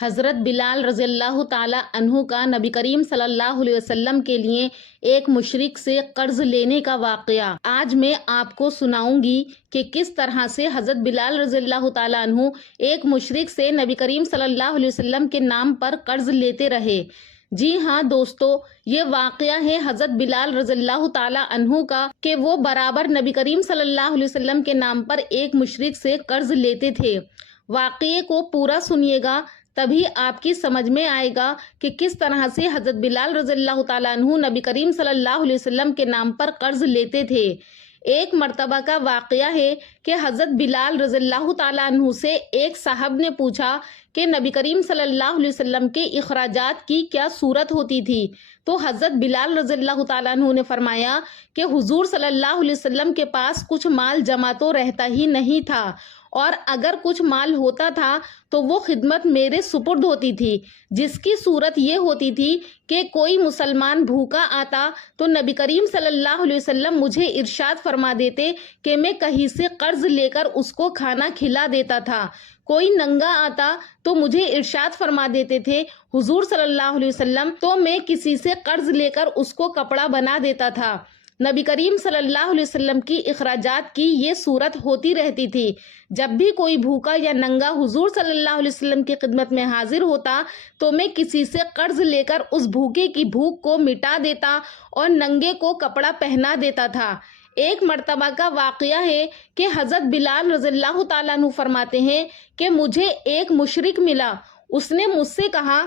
حضرت بلال رضی اللہ تعالی عنہ کا نبی کریم صلی اللہ علیہ وسلم کے لیے ایک مشرک سے قرض لینے کا واقعہ آج میں آپ کو سناؤں گی کہ کس طرح سے حضرت بلال رضی اللہ تعالی عنہ ایک مشرک سے نبی کریم صلی اللہ علیہ وسلم کے نام پر قرض لیتے رہے۔ جی ہاں دوستو، یہ واقعہ ہے حضرت بلال رضی اللہ تعالی عنہ کا کہ وہ برابر نبی کریم صلی اللہ علیہ وسلم کے نام پر ایک مشرک سے قرض لیتے تھے۔ واقعے کو پورا سنیے گا، تبھی آپ کی سمجھ میں آئے گا کہ کس طرح سے حضرت بلال رضی اللہ تعالیٰ عنہ نبی کریم صلی اللہ علیہ وسلم کے نام پر قرض لیتے تھے۔ ایک مرتبہ کا واقعہ ہے کہ حضرت بلال رضی اللہ تعالیٰ عنہ سے ایک صاحب نے پوچھا کہ نبی کریم صلی اللہ علیہ وسلم کے اخراجات کی کیا صورت ہوتی تھی، تو حضرت بلال رضی اللہ تعالیٰ عنہ نے فرمایا کہ حضور صلی اللہ علیہ وسلم کے پاس کچھ مال جمع تو رہتا ہی نہیں تھا، اور اگر کچھ مال ہوتا تھا تو وہ خدمت میرے سپرد ہوتی تھی، جس کی صورت یہ ہوتی تھی کہ کوئی مسلمان بھوکا آتا تو نبی کریم صلی اللہ علیہ وسلم مجھے ارشاد فرما دیتے کہ میں کہیں سے قرض لے کر اس کو کھانا کھلا دیتا تھا۔ کوئی ننگا آتا تو مجھے ارشاد فرما دیتے تھے حضور صلی اللہ علیہ وسلم، تو میں کسی سے قرض لے کر اس کو کپڑا بنا دیتا تھا۔ نبی کریم صلی اللہ علیہ وسلم کی اخراجات کی یہ صورت ہوتی رہتی تھی۔ جب بھی کوئی بھوکا یا ننگا حضور صلی اللہ علیہ وسلم کی خدمت میں حاضر ہوتا تو میں کسی سے قرض لے کر اس بھوکے کی بھوک کو مٹا دیتا اور ننگے کو کپڑا پہنا دیتا تھا۔ ایک مرتبہ کا واقعہ ہے کہ حضرت بلال رضی اللہ تعالیٰ عنہ فرماتے ہیں کہ مجھے ایک مشرک ملا، اس نے مجھ سے کہا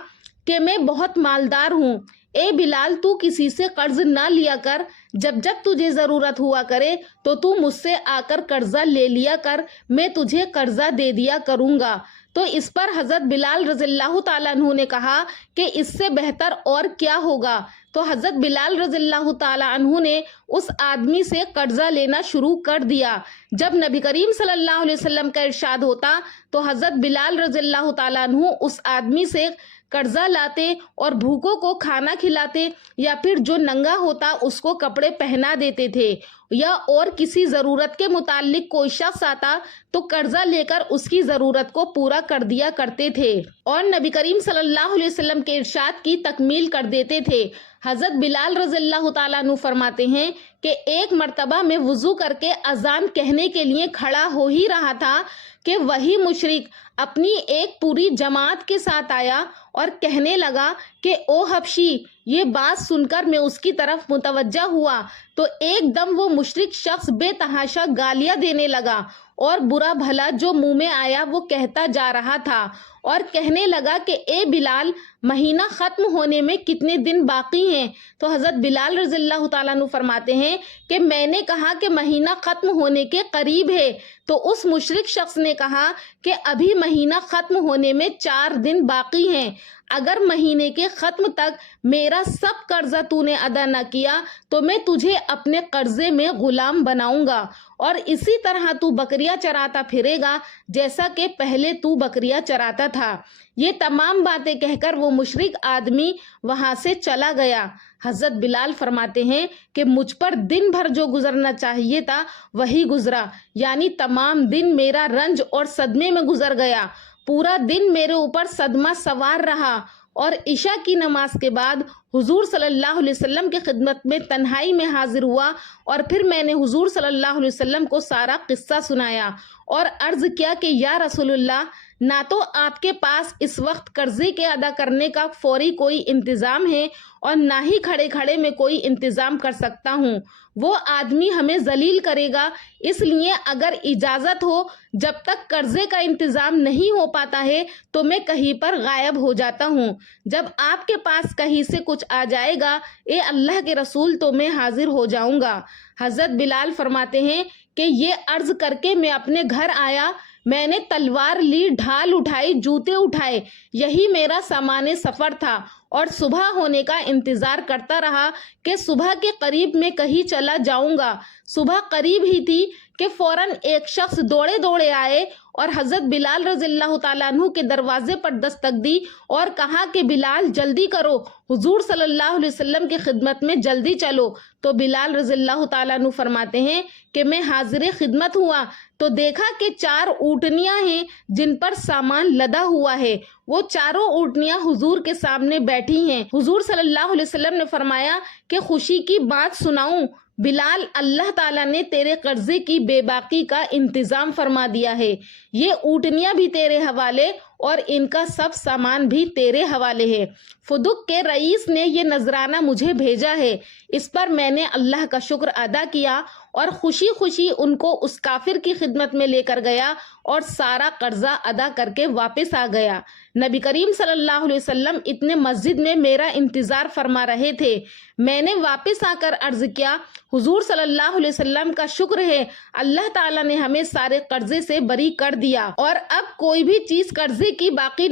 کہ میں بہت مالدار ہوں، اے بلال تو کسی سے قرض نہ لیا کر، جب تجھے ضرورت ہوا کرے تو مجھ سے آ کر قرضہ لے لیا کر، میں تجھے قرضہ دے دیا کروں گا۔ تو اس پر حضرت بلال رضی اللہ تعالیٰ عنہ نے کہا کہ اس سے بہتر اور کیا ہوگا، تو حضرت بلال رضی اللہ تعالیٰ عنہ نے اس آدمی سے قرضہ لینا شروع کر دیا۔ جب نبی کریم صلی اللہ علیہ وسلم کا ارشاد ہوتا تو حضرت بلال رضی اللہ تعالیٰ عنہ اس آدمی سے قرضہ لاتے اور بھوکوں کو کھانا کھلاتے، یا پھر جو ننگا ہوتا اس کو کپڑے پہنا دیتے تھے، یا اور کسی ضرورت کے متعلق کوئی شخص آتا تو قرضہ لے کر اس کی ضرورت کو پورا کر دیا کرتے تھے اور نبی کریم صلی اللہ علیہ وسلم کے ارشاد کی تکمیل کر دیتے تھے۔ حضرت بلال رضی اللہ تعالیٰ عنہ فرماتے ہیں کہ ایک مرتبہ میں وضو کر کے اذان کہنے کے لیے کھڑا ہو ہی رہا تھا کہ وہی مشرک اپنی ایک پوری جماعت کے ساتھ آیا اور کہنے لگا کہ او حبشی۔ یہ بات سن کر میں اس کی طرف متوجہ ہوا تو ایک دم وہ مشرک شخص بے تحاشا گالیاں دینے لگا اور برا بھلا جو منہ میں آیا وہ کہتا جا رہا تھا، اور کہنے لگا کہ اے بلال، مہینہ ختم ہونے میں کتنے دن باقی ہیں؟ تو حضرت بلال رضی اللہ تعالیٰ عنہ فرماتے ہیں کہ میں نے کہا کہ مہینہ ختم ہونے کے قریب ہے، تو اس مشرک شخص نے کہا کہ ابھی مہینہ ختم ہونے میں 4 دن باقی ہیں، اگر مہینے کے ختم تک میرا سب قرضہ تو نے ادا نہ کیا تو میں تجھے اپنے قرضے میں غلام بناؤں گا، اور اسی طرح تو بکریاں چراتا پھرے گا جیسا کہ پہلے تو بکریاں چراتا تھا۔ یہ تمام باتیں کہہ کر وہ مشرک آدمی وہاں سے چلا گیا۔ حضرت بلال فرماتے ہیں کہ مجھ پر دن بھر جو گزرنا چاہیے تھا وہی گزرا، یعنی تمام دن میرا رنج اور صدمے میں گزر گیا، پورا دن میرے اوپر صدمہ سوار رہا، اور عشاء کی نماز کے بعد حضور صلی اللہ علیہ وسلم کی خدمت میں تنہائی میں حاضر ہوا، اور پھر میں نے حضور صلی اللہ علیہ وسلم کو سارا قصہ سنایا اور عرض کیا کہ یا رسول اللہ، نہ تو آپ کے پاس اس وقت قرضے کے ادا کرنے کا فوری کوئی انتظام ہے اور نہ ہی کھڑے کھڑے میں کوئی انتظام کر سکتا ہوں، وہ آدمی ہمیں ذلیل کرے گا، اس لیے اگر اجازت ہو جب تک قرضے کا انتظام نہیں ہو پاتا ہے تو میں کہیں پر غائب ہو جاتا ہوں، جب آپ کے پاس کہیں سے کچھ آ جائے گا اے اللہ کے رسول تو میں حاضر ہو جاؤں گا۔ حضرت بلال فرماتے ہیں کہ یہ عرض کر کے میں اپنے گھر آیا، میں نے تلوار لی، ڈھال اٹھائی، جوتے اٹھائے، یہی میرا سامان سفر تھا، اور صبح ہونے کا انتظار کرتا رہا کہ صبح کے قریب میں کہیں چلا جاؤں گا۔ صبح قریب ہی تھی کہ فوراً ایک شخص دوڑے دوڑے آئے اور حضرت بلال رضی اللہ تعالیٰ عنہ کے دروازے پر دستک دی اور کہا کہ بلال جلدی کرو، حضور صلی اللہ علیہ وسلم کی خدمت میں جلدی چلو۔ تو بلال رضی اللہ تعالیٰ عنہ فرماتے ہیں کہ میں حاضر خدمت ہوا تو دیکھا کہ 4 اونٹنیاں ہیں جن پر سامان لدا ہوا ہے۔ وہ چاروں اونٹنیاں حضور کے سامنے بیٹھی ہیں۔ حضور صلی اللہ علیہ وسلم نے فرمایا کہ خوشی کی بات سناؤں بلال، اللہ تعالیٰ نے تیرے قرضے کی بے باقی کا انتظام فرما دیا ہے، یہ اونٹنیاں بھی تیرے حوالے اور ان کا سب سامان بھی تیرے حوالے ہے۔ فدق کے رئیس نے یہ نذرانہ مجھے بھیجا ہے، اس پر میں نے اللہ کا شکر ادا کیا اور خوشی خوشی ان کو اس کافر کی خدمت میں لے کر گیا اور سارا قرضہ ادا کر کے واپس آ گیا۔ نبی کریم صلی اللہ علیہ وسلم اتنے مسجد میں میرا انتظار فرما رہے تھے۔ میں نے واپس آ کر عرض کیا، حضور صلی اللہ علیہ وسلم کا شکر ہے، اللہ تعالیٰ نے ہمیں سارے قرضے سے بری کر دیا اور اب کوئی بھی چیز قرضے کی باقی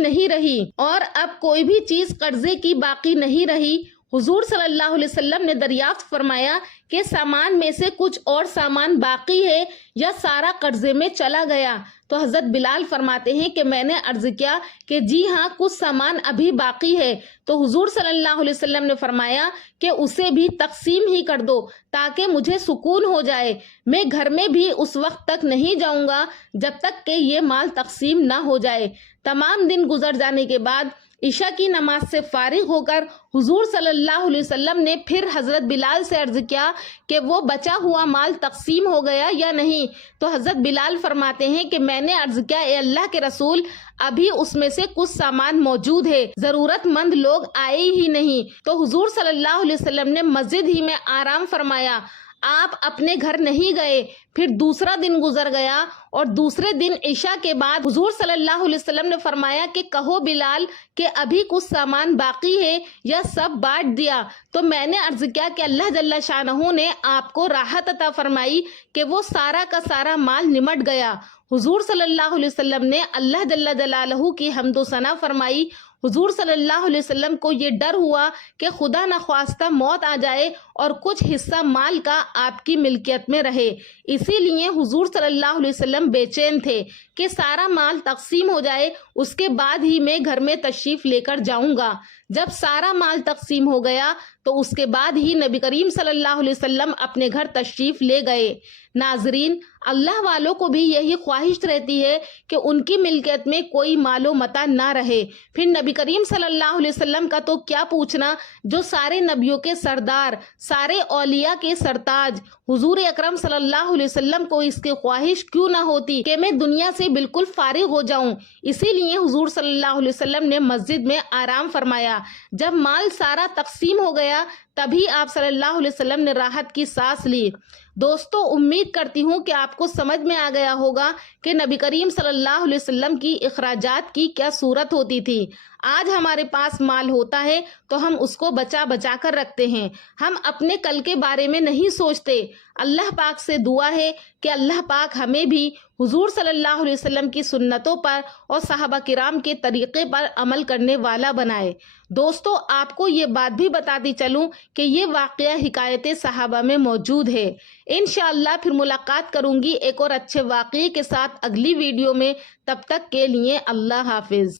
نہیں رہی۔ حضور صلی اللہ علیہ وسلم نے دریافت فرمایا کہ سامان میں سے کچھ اور سامان باقی ہے یا سارا قرضے میں چلا گیا؟ تو حضرت بلال فرماتے ہیں کہ میں نے عرض کیا کہ جی ہاں، کچھ سامان ابھی باقی ہے۔ تو حضور صلی اللہ علیہ وسلم نے فرمایا کہ اسے بھی تقسیم ہی کر دو تاکہ مجھے سکون ہو جائے، میں گھر میں بھی اس وقت تک نہیں جاؤں گا جب تک کہ یہ مال تقسیم نہ ہو جائے۔ تمام دن گزر جانے کے بعد عشاء کی نماز سے فارغ ہو کر حضور صلی اللہ علیہ وسلم نے پھر حضرت بلال سے عرض کیا کہ وہ بچا ہوا مال تقسیم ہو گیا یا نہیں؟ تو حضرت بلال فرماتے ہیں کہ میں نے عرض کیا، اے اللہ کے رسول، ابھی اس میں سے کچھ سامان موجود ہے، ضرورت مند لوگ آئے ہی نہیں۔ تو حضور صلی اللہ علیہ وسلم نے مسجد ہی میں آرام فرمایا، آپ اپنے گھر نہیں گئے۔ پھر دوسرا دن گزر گیا اور دوسرے دن عشاء کے بعد حضور صلی اللہ علیہ وسلم نے فرمایا کہ کہو بلال کہ ابھی کچھ سامان باقی ہے یا سب بانٹ دیا؟ تو میں نے عرض کیا کہ اللہ جل شانہ نے آپ کو راحت عطا فرمائی کہ وہ سارا کا سارا مال نمٹ گیا۔ حضور صلی اللہ علیہ وسلم نے اللہ جل جلالہ کی حمد و ثنا فرمائی۔ حضور صلی اللہ علیہ وسلم کو یہ ڈر ہوا کہ خدا نخواستہ موت آ جائے اور کچھ حصہ مال کا آپ کی ملکیت میں رہے، اسی لیے حضور صلی اللہ علیہ وسلم بے چین تھے کہ سارا مال تقسیم ہو جائے، اس کے بعد ہی میں گھر میں تشریف لے کر جاؤں گا۔ جب سارا مال تقسیم ہو گیا تو اس کے بعد ہی نبی کریم صلی اللہ علیہ وسلم اپنے گھر تشریف لے گئے۔ ناظرین، اللہ والوں کو بھی یہی خواہش رہتی ہے کہ ان کی ملکیت میں کوئی مال و متاع نہ رہے۔ پھر نبی کریم صلی اللہ علیہ وسلم کا تو کیا پوچھنا، جو سارے نبیوں کے سردار، سارے اولیاء کے سرتاج، حضور اکرم صلی اللہ علیہ وسلم کو اس کی خواہش کیوں نہ ہوتی کہ میں دنیا سے بالکل فارغ ہو جاؤں۔ اسی لیے حضور صلی اللہ علیہ وسلم نے مسجد میں آرام فرمایا۔ جب مال سارا تقسیم ہو گیا تبھی آپ صلی اللہ علیہ وسلم نے راحت کی سانس لی۔ دوستو، امید کرتی ہوں کہ آپ کو سمجھ میں آ گیا ہوگا کہ نبی کریم صلی اللہ علیہ وسلم کی اخراجات کی کیا صورت ہوتی تھی۔ آج ہمارے پاس مال ہوتا ہے تو ہم اس کو بچا بچا کر رکھتے ہیں، ہم اپنے کل کے بارے میں نہیں سوچتے۔ اللہ پاک سے دعا ہے کہ اللہ پاک ہمیں بھی حضور صلی اللہ علیہ وسلم کی سنتوں پر اور صحابہ کرام کے طریقے پر عمل کرنے والا بنائے۔ دوستو، آپ کو یہ بات بھی بتاتی چلوں کہ یہ واقعہ حکایت صحابہ میں موجود ہے۔ انشاءاللہ پھر ملاقات کروں گی ایک اور اچھے واقعے کے ساتھ اگلی ویڈیو میں۔ تب تک کے لیے اللہ حافظ۔